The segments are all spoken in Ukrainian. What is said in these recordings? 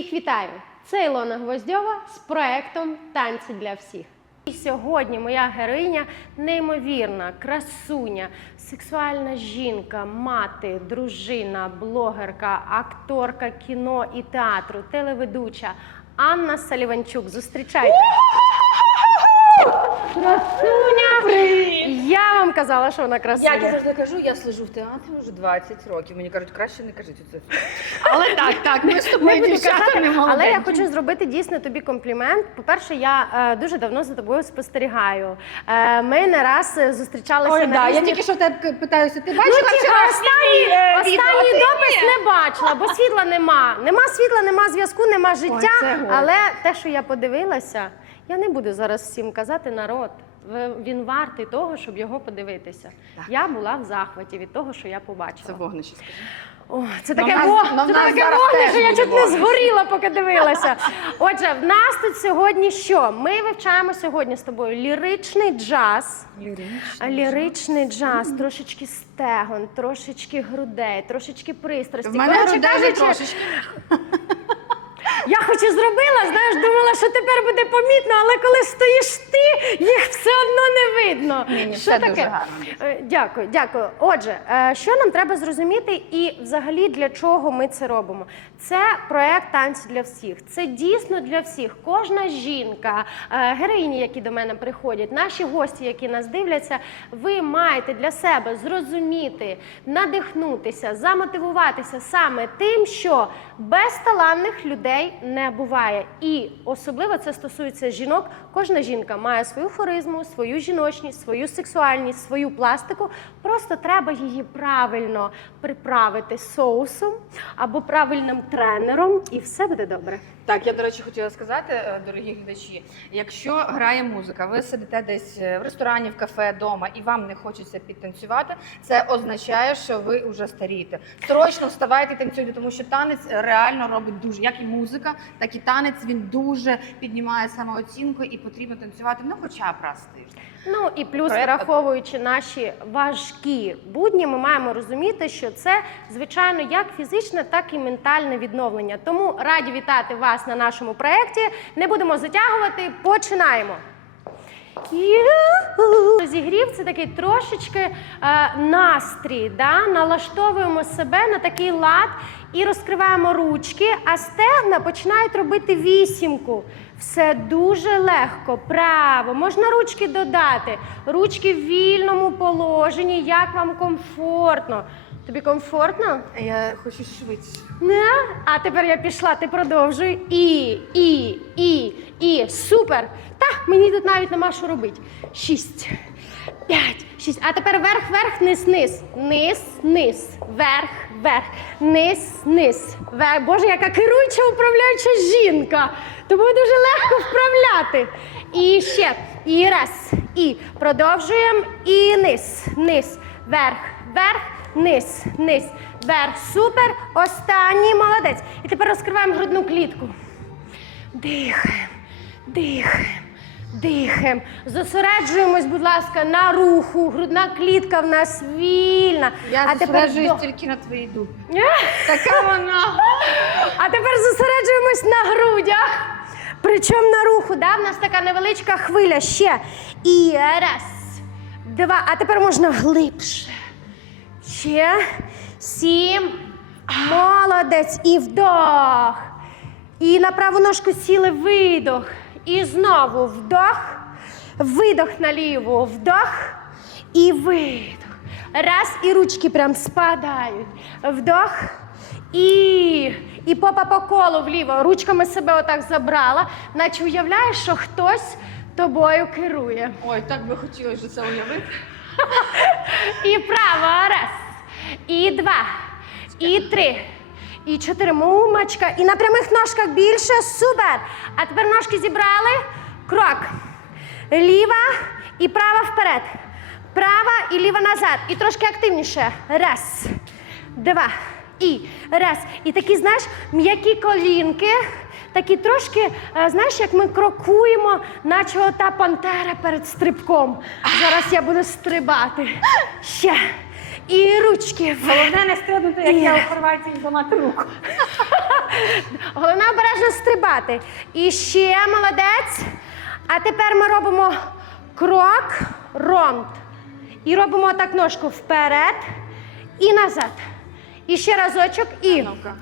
Всіх вітаю! Це Ілона Гвоздьова з проектом Танці для всіх. І сьогодні моя героїня неймовірна, красуня, сексуальна жінка, мати, дружина, блогерка, акторка кіно і театру, телеведуча Анна Саліванчук. Зустрічайте! Красуня! Я вам казала, що вона красуня. Я завжди кажу, я служу в театрі вже 20 років. Мені кажуть, краще не кажіть це. Але так, так, ми з тобою дівчата не але я хочу зробити дійсно тобі комплімент. По-перше, я е, дуже давно за тобою спостерігаю. Е, ми не раз е, зустрічалися Ой, на да, я різних- тільки що тебе питаюся, ти Ну, бачила тихо, вчорашній останній, е, відео? останній Ти допис ні? не бачила, бо світла нема. Нема світла, нема зв'язку, нема життя. це горе. але те, що я подивилася, я не буду зараз всім казати народ. Він вартий того, щоб його подивитися. Я була в захваті від того, що я побачила. Це вогнище, скажи. О, це таке, в нас- во- ну, це таке вогнище, я чуть не згоріла, поки дивилася. Отже, в нас тут сьогодні що? Ми вивчаємо сьогодні з тобою ліричний джаз. А Ліричний джаз, трошечки стегон, трошечки грудей, трошечки пристрасті. В мене Коротше грудей кажучи, трошечки. Хоч і зробила, знаєш, думала, що тепер буде помітно, але коли стоїш ти, їх все одно не видно. Ні, ні, що все таке? дуже гарно. Е, Дякую, дякую. Отже, е, що нам треба зрозуміти, і взагалі для чого ми це робимо? Це проект танці для всіх. Це дійсно для всіх. Кожна жінка, е, героїні, які до мене приходять, наші гості, які нас дивляться, ви маєте для себе зрозуміти, надихнутися, замотивуватися саме тим, що безталанних людей не буває. І особливо це стосується жінок. Кожна жінка має свою харизму, свою жіночність, свою сексуальність, свою пластику. Просто треба її правильно приправити соусом або правильним тренером, і все буде добре. Так, я, до речі, хотіла сказати, е, дорогі глядачі, якщо грає музика, ви сидите десь е, в ресторані, в кафе, вдома, і вам не хочеться підтанцювати, це означає, що ви вже старієте. Срочно вставайте і танцюйте, тому що танець реально робить дуже, як і музика, так і танець він дуже піднімає самооцінку і потрібно танцювати, ну хоча б раз в тиждень. Ну і плюс, Проект враховуючи наші важкі будні, ми маємо розуміти, що це звичайно як фізичне, так і ментальне відновлення. Тому раді вітати вас на нашому проєкті. Не будемо затягувати. Починаємо. Зігрів це такий трошечки е, настрій. Да? Налаштовуємо себе на такий лад і розкриваємо ручки, а стегна починають робити вісімку. Все дуже легко, право. Можна ручки додати. Ручки в вільному положенні, як вам комфортно. Тобі комфортно? Я хочу швидше. Не? А тепер я пішла, ти продовжуй. І, і, і, і. Супер! Мені тут навіть нема що робити. Шість, п'ять, шість. А тепер верх, верх, низ, низ. Низ, низ. Верх, верх. Низ, низ. Верх. Боже, яка керуюча управляюча жінка. Тобі дуже легко вправляти. І ще. І раз. І продовжуємо. І низ, низ. Верх, верх. Низ, низ, вверх, супер. Останній молодець. І тепер розкриваємо грудну клітку. Дихаємо, дихаємо, дихаємо. Зосереджуємось, будь ласка, на руху. Грудна клітка в нас вільна. Я а зосереджуюсь до- тільки на твоїй дупі. Така вона. А тепер зосереджуємось на грудях. Причому на руху, да? в нас така невеличка хвиля ще. І раз, два. А тепер можна глибше. Ще сім. Молодець. І вдох. І на праву ножку сіли видох. І знову вдох. Видох на ліву. Вдох. І видох. Раз, і ручки прям спадають. Вдох. І, і попа по колу вліво. Ручками себе отак забрала, наче уявляєш, що хтось тобою керує. Ой, так би хотілося це уявити. І право, раз. І два. І три. І чотири. Мумочка. І на прямих ножках більше. Супер. А тепер ножки зібрали. Крок. Ліва і права вперед. Права і ліва назад. І трошки активніше. Раз. Два. І раз. І такі, знаєш, м'які колінки. Такі трошки, е, знаєш, як ми крокуємо, наче ота пантера перед стрибком. Зараз я буду стрибати. Ще. І ручки. Головне не стрибнути, як Ні. я у Хорватії зламати руку. Головне обережно стрибати. І ще молодець. А тепер ми робимо крок, ронд. І робимо так ножку вперед і назад. І ще разочок і Ну-ка.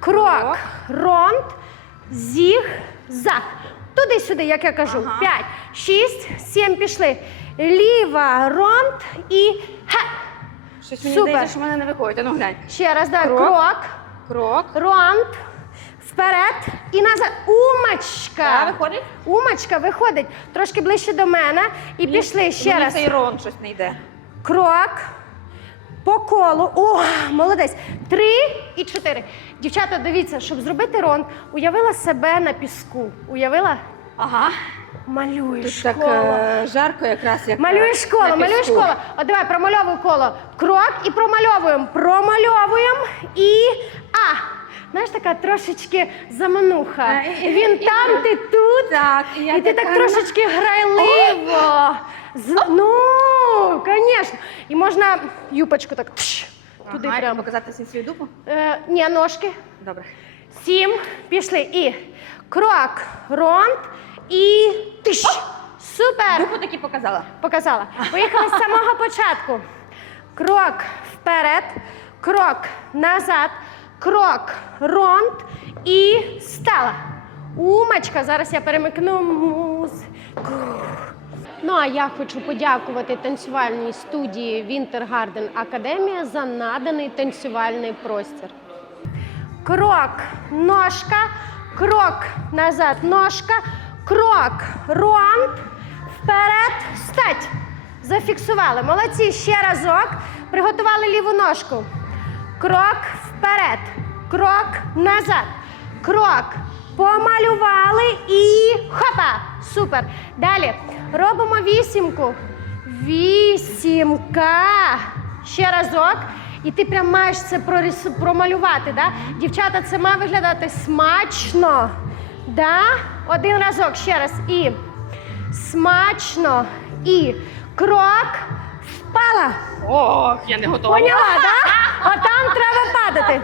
крок, ронд, зіг, заг. Туди-сюди, як я кажу. Ага. П'ять, шість, сім пішли. Ліва, ронд і ха. Щось мені Супер. здається, що в мене не виходить. А Ну глянь. Ще раз, давай. Крок. Крок, Крок. ронд, вперед і назад. Умочка. Так, виходить? Умочка виходить трошки ближче до мене. І пішли ще Мені раз. цей рон щось не йде. Крок. По колу. О, молодець. Три і чотири. Дівчата, дивіться, щоб зробити рон, уявила себе на піску. Уявила? Ага. Малюєш Тут так е, жарко якраз як Малюєш е, коло, на малюєш піску. коло. От давай промальовуй коло. Крок і промальовуємо. Промальовуємо і. А! Знаєш, така трошечки замануха. Е, і- Він і- там, ти тут. Так, і я І ти так така, трошечки грайливо. З- Ну, звісно. І можна юпочку так тш, туди Ага, і прямо. показати всім свою дупу? Е, ні, ножки. Добре. Сім. Пішли. І крок, ронд і тиш. Супер. Дупу таки показала. Показала. Поїхали з самого початку. Крок вперед, крок назад, крок, ронд і стала. Умочка. Зараз я перемикну музику. Ну а я хочу подякувати танцювальній студії Winter Garden Академія за наданий танцювальний простір. Крок, ножка, крок назад, ножка, крок, руанд, вперед, стать. Зафіксували. Молодці. Ще разок. Приготували ліву ножку. Крок вперед, крок назад, крок. Помалювали і хопа! Супер. Далі робимо вісімку. Вісімка. Ще разок. І ти прям маєш це промалювати. Да? Дівчата, це має виглядати смачно. Да? Один разок ще раз. І смачно. І крок впала. Ох, я не готова. Поняла, да? А там треба падати.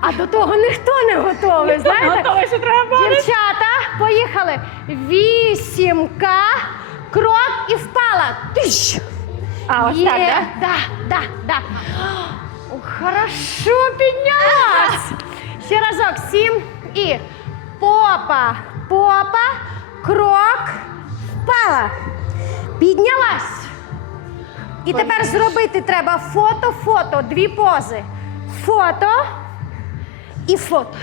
А до того ніхто не готовий. Знаєте? готовий, що треба падати. Дівчата, поїхали. Вісімка, крок і впала. Тиш. А, ось Є, так, да? да, да, да. О, хорошо піднялась. Ще разок. Сім і попа, попа, крок, впала. Піднялась. І тепер зробити треба фото-фото, дві пози. Фото і фото.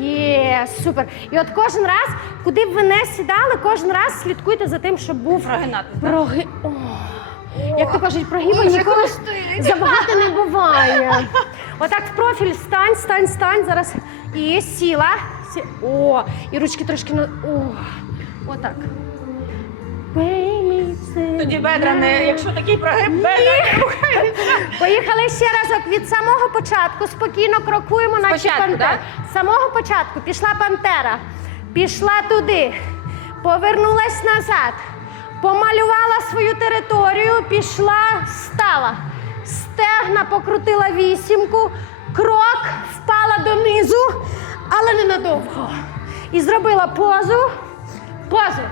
Є, супер. І от кожен раз, куди б ви не сідали, кожен раз слідкуйте за тим, щоб був Прогинатись, так? Проги... О, як то кажуть, прогибу Ой, ніколи забагато не буває. Отак в профіль стань, стань, стань. Зараз. І сіла. Сі... О, і ручки трошки на. О, отак. Тоді бедра не, якщо такий прогиб, бедра не рухаються. Поїхали ще разок від самого початку. Спокійно крокуємо, наче Спочатку, пантера. З самого початку пішла пантера, пішла туди, повернулась назад, помалювала свою територію, пішла, стала. Стегна покрутила вісімку, крок, впала донизу, але ненадовго. І зробила позу. Позу.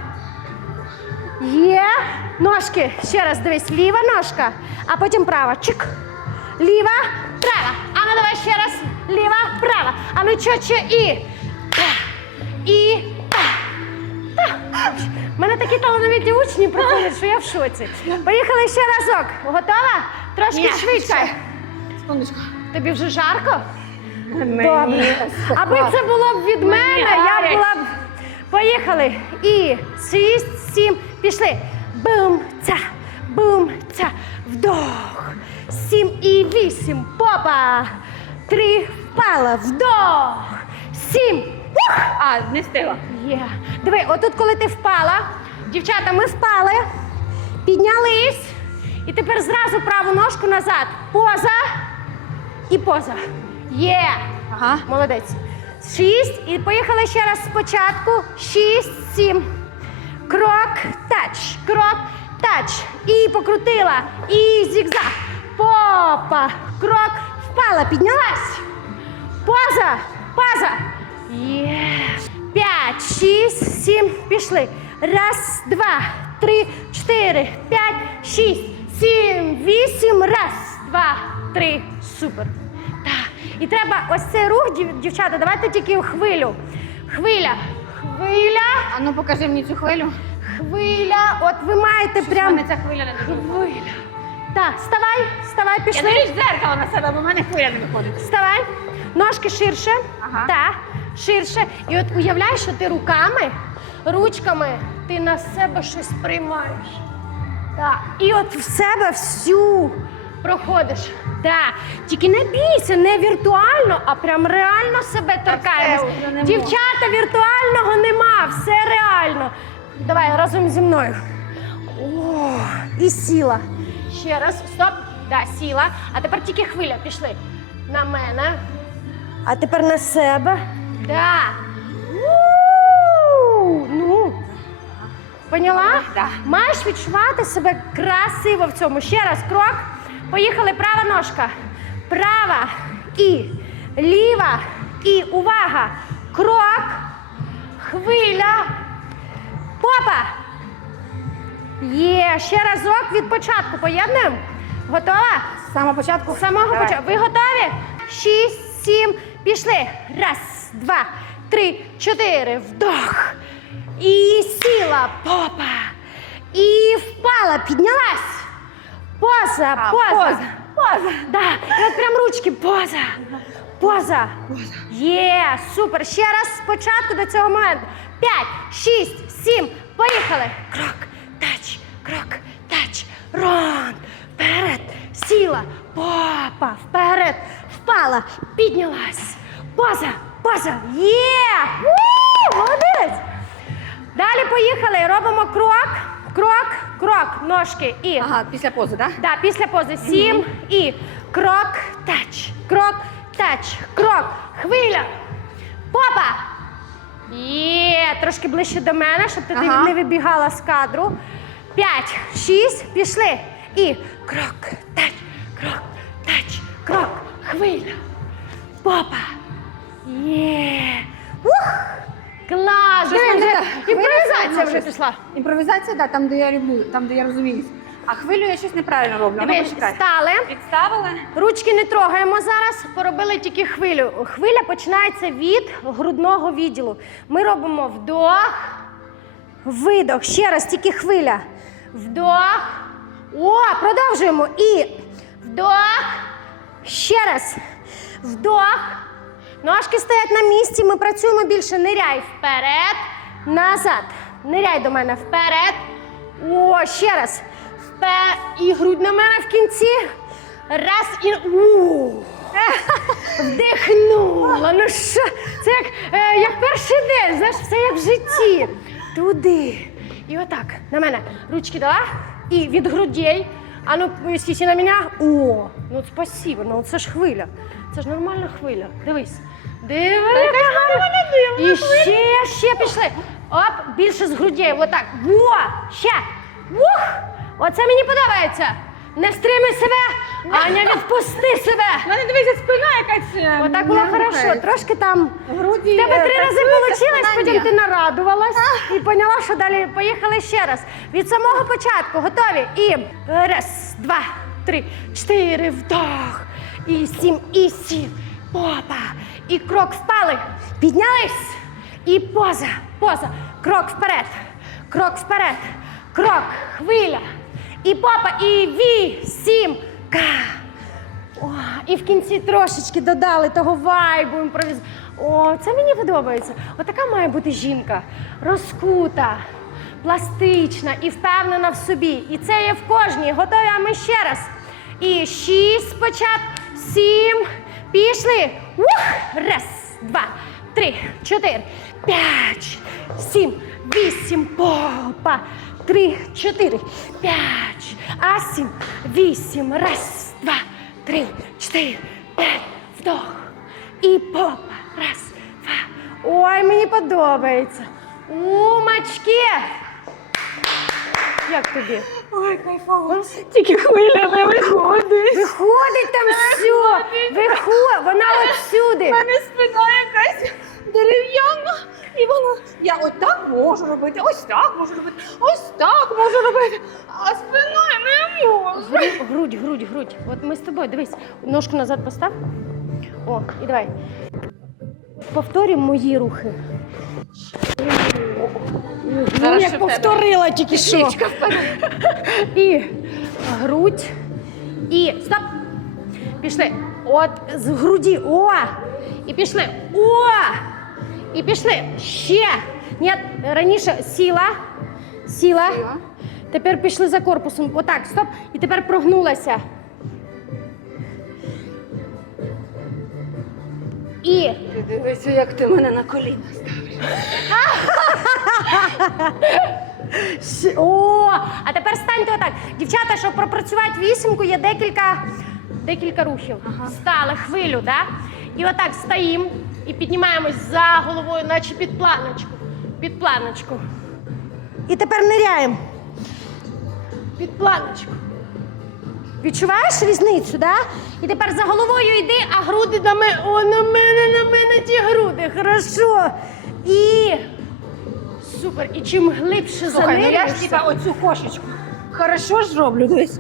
Є. Ножки. Ще раз дивись. Ліва ножка, а потім права. Чик. Ліва, права. А ну давай ще раз. Ліва, права. А ну чотче і. І. У мене такі талановиті учні приходять, що я в шоці. Поїхали ще разок. Готова? Трошки швидше. Тобі вже жарко? Мені Добре. Аби це було б від мене, я була б. Поїхали. І шість, сім, пішли. Бум, ця, бум, ця. Вдох. Сім і вісім. Попа. Три впала. Вдох. Сім. Ух! А, не встигла. Є. Диви, отут, коли ти впала, дівчата, ми впали, піднялись. І тепер зразу праву ножку назад. Поза і поза. Є. Ага. Молодець. Шість. І поїхали ще раз спочатку. Шість, сім. Крок, тач. Крок, тач. І покрутила. І зігзаг. Попа. Крок, впала, піднялась. Поза. Поза. Є. П'ять, шість, сім. Пішли. Раз, два, три, чотири, п'ять, шість, сім, вісім. Раз, два, три. Супер. І треба ось цей рух, дів- дівчата, давайте тільки в хвилю. Хвиля. Хвиля. А ну покажи мені цю хвилю. Хвиля. От ви маєте Прям... прям. мене ця хвиля не дуже. Хвиля. Так, вставай, вставай, Я пішли. дивлюсь в дзеркало на себе, бо в мене хвиля не виходить. Вставай. Ножки ширше. Ага. Так, ширше. І от уявляй, що ти руками, ручками ти на себе щось приймаєш. Так. І от в себе всю проходиш. Так. Тільки не бійся, не віртуально, а прям реально себе торкаємось. вже не. Дівчата, віртуального нема, все реально. Давай разом зі мною. О, і сіла. Ще раз. Стоп. Да, сіла. А тепер тільки хвиля. Пішли. На мене. А тепер на себе. Да. У, Ну. Поняла? Да. Маєш відчувати себе красиво в цьому. Ще раз крок. Поїхали. Права ножка. Права і ліва. І увага. Крок. Хвиля. Попа. Є. Ще разок від початку. Поєднуємо? Готова? З самого початку? З самого початку. Ви готові? Шість, сім. Пішли. Раз, два, три, чотири. Вдох. І сіла. Попа. І впала. Піднялась. Поза, А, поза. поза. Поза. Да. І от прям ручки. Поза. Поза. Поза. Є, супер. Ще раз спочатку до цього моменту. П'ять, шість, сім. Поїхали. Крок, тач, крок, тач. Рон. Вперед. Сіла. Попа. Вперед. Впала. Піднялась. Поза. Поза. Є. У, Молодець. Далі поїхали. Робимо крок, крок, крок. Ножки і. Ага, після пози, так? Да, після пози сім і крок, тач, крок, тач, крок, хвиля, попа. Є, трошки ближче до мене, щоб ти Ага. не вибігала з кадру. П'ять, шість, пішли. І крок, тач, крок, тач, крок, хвиля, попа. Є. Ух! Клас! Імпровізація вже пішла. Імпровізація, да, там, де я люблю, там, де я розуміюсь. А хвилю я щось неправильно роблю. Ну, почекай. стали. Підставили. Ручки не трогаємо зараз, поробили тільки хвилю. Хвиля починається від грудного відділу. Ми робимо вдох, видох. Ще раз, тільки хвиля. Вдох. О, продовжуємо. І вдох. Ще раз. Вдох. Ножки стоять на місці. Ми працюємо більше. Ниряй вперед, назад. Ниряй до мене вперед. О, ще раз. Вперед. І грудь на мене в кінці. Раз і. У. Вдихнула. Ну що? Це як, е, як перший день, знаєш, все як в житті. Туди. І отак. На мене. Ручки дала. І від грудей. А ну, сісі на мене. О, ну спасибо, ну це ж хвиля. Це ж нормальна хвиля. Дивись. Диви, яка гарна. І ще, ще пішли. Оп, більше з грудей. Отак. Во! Ще. Ух! Оце мені подобається. Не стримуй себе, Аня, відпусти себе. У мене дивися, спина якась. е, Отак було не хорошо. рухається. Трошки там. Груді, В тебе е, три рази працюють, вийшло, а потім ти нарадувалась і поняла, що далі поїхали ще раз. Від самого початку готові. І раз, два, три, чотири, вдох. І сім, і сім. Попа. І крок впали. Піднялись. І поза, поза. Крок вперед. Крок вперед. Крок, хвиля. І попа, і вісімка. О, і в кінці трошечки додали того вайбу імпровіз. О, це мені подобається. Отака має бути жінка. Розкута, пластична і впевнена в собі. І це є в кожній. Готові, а ми ще раз. І шість спочатку, сім. Пішли. Ух! Раз, два, три, чотири, п'ять, сім, вісім. Попа. Три, чотири, п'ять. А сім, вісім. Раз, два, три, чотири, п'ять. Вдох. І попа. Раз, два. Ой, мені подобається. Умачки. Як тобі? Ой, кайфово. Тільки хвиля не виходить. Виходить там все. Виходить, вона отсюди. У мене спина якась дерев'яна. І вона. Я отак можу робити, ось так можу робити, ось так можу робити, а спина не можу. Грудь, грудь, грудь, грудь. От ми з тобою, дивись, ножку назад постав. О, і давай. Повторюємо мої рухи. Ну, як повторила тільки що. І грудь. І стоп. Пішли. От з груді. О! І пішли. О! І пішли. Ще. Ні, раніше. Сіла. Сіла. Тепер пішли за корпусом. Отак, стоп. І тепер прогнулася. І Ти дивися, як ти мене на коліна ставиш. О, а тепер станьте отак. Дівчата, щоб пропрацювати вісімку, є декілька, декілька рухів. Стали хвилю, да? І отак стоїмо і піднімаємось за головою, наче під планочку. Під планочку. І тепер ниряємо. Під планочку. Відчуваєш різницю, да? І тепер за головою йди, а груди на мене. О, на мене, на мене ті груди. Хорошо. І Супер. І чим глибше Слухай, ну я ж занирюєшся, типа оцю кошечку. Хорошо ж роблю, дивись.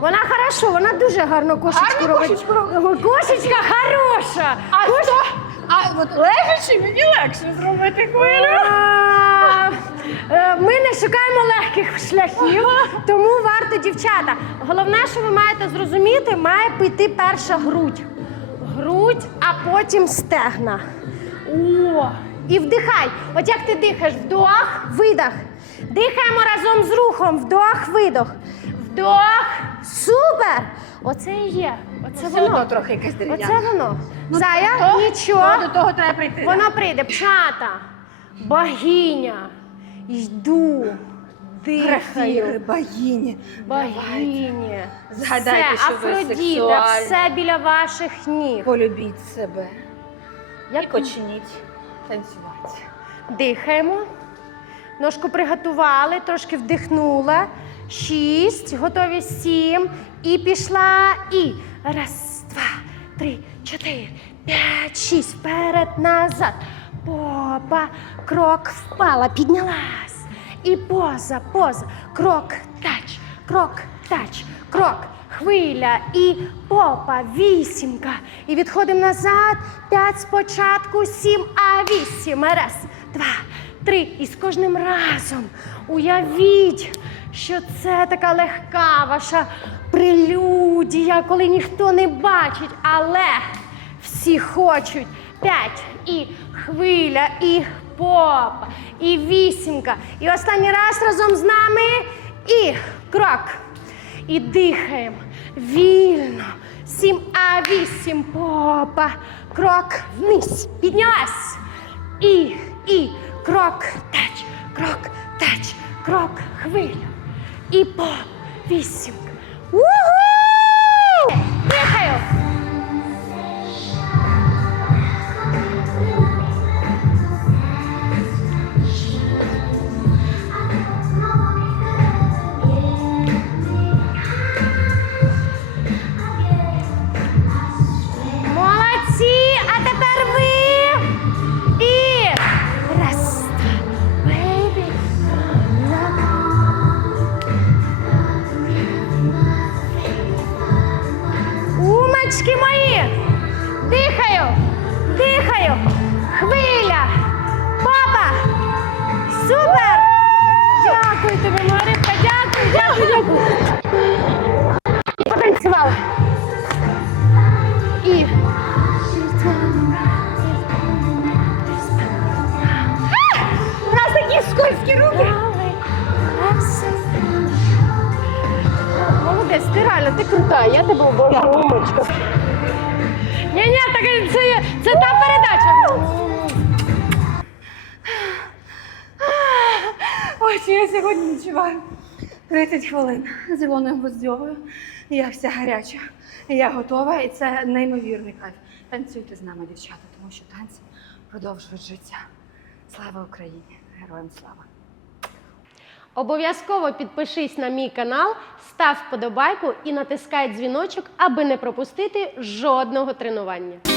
вона хорошо, вона дуже гарно кошечку Гарно робить. кошечку робить. Кошечка хороша. А що? А от лежачи мені легше зробити хвилю. Е, Ми не шукаємо легких шляхів, тому варто, дівчата. Головне, що ви маєте зрозуміти, має піти перша грудь. Грудь, а потім стегна. О, і вдихай. От як ти дихаєш, вдох, видох. Дихаємо разом з рухом. Вдох, видох. Вдох. Супер! Оце і є. Оце Все одно воно. трохи якась Оце воно. Ну, Зая, то- нічого. то До того треба прийти. Воно прийде. Пшата, богиня, йду, дихаю. богині. Богині. Згадайте, все, що ви Афродіта, сексуальні. все біля ваших ніг. Полюбіть себе. Як І почніть танцювати. Дихаємо. Ножку приготували, трошки вдихнула. Шість, готові сім. І пішла. І раз, два, три, чотири, п'ять, шість. Вперед, назад. Попа, крок впала, піднялась. І поза, поза. Крок, тач, крок, тач, крок. Хвиля і попа, вісімка. І відходимо назад. П'ять спочатку, сім, а вісім. Раз, два, три. І з кожним разом уявіть, що це така легка ваша прелюдія, коли ніхто не бачить, але всі хочуть. П'ять і хвиля, і попа, і вісімка. І останній раз разом з нами і крок. І дихаємо вільно. Сім, а вісім попа. Крок вниз. Піднялась. І, і, крок, тач, крок, тач, крок, хвиля. І по вісім. Уху! Дихаю. Це, та передача. Ой, чи я сьогодні відчуваю 30 хвилин з Ілоною Гвоздьовою. Я вся гаряча. Я готова, і це неймовірний кайф. Танцюйте з нами, дівчата, тому що танці продовжують життя. Слава Україні! Героям слава! Обов'язково підпишись на мій канал, став вподобайку і натискай дзвіночок, аби не пропустити жодного тренування.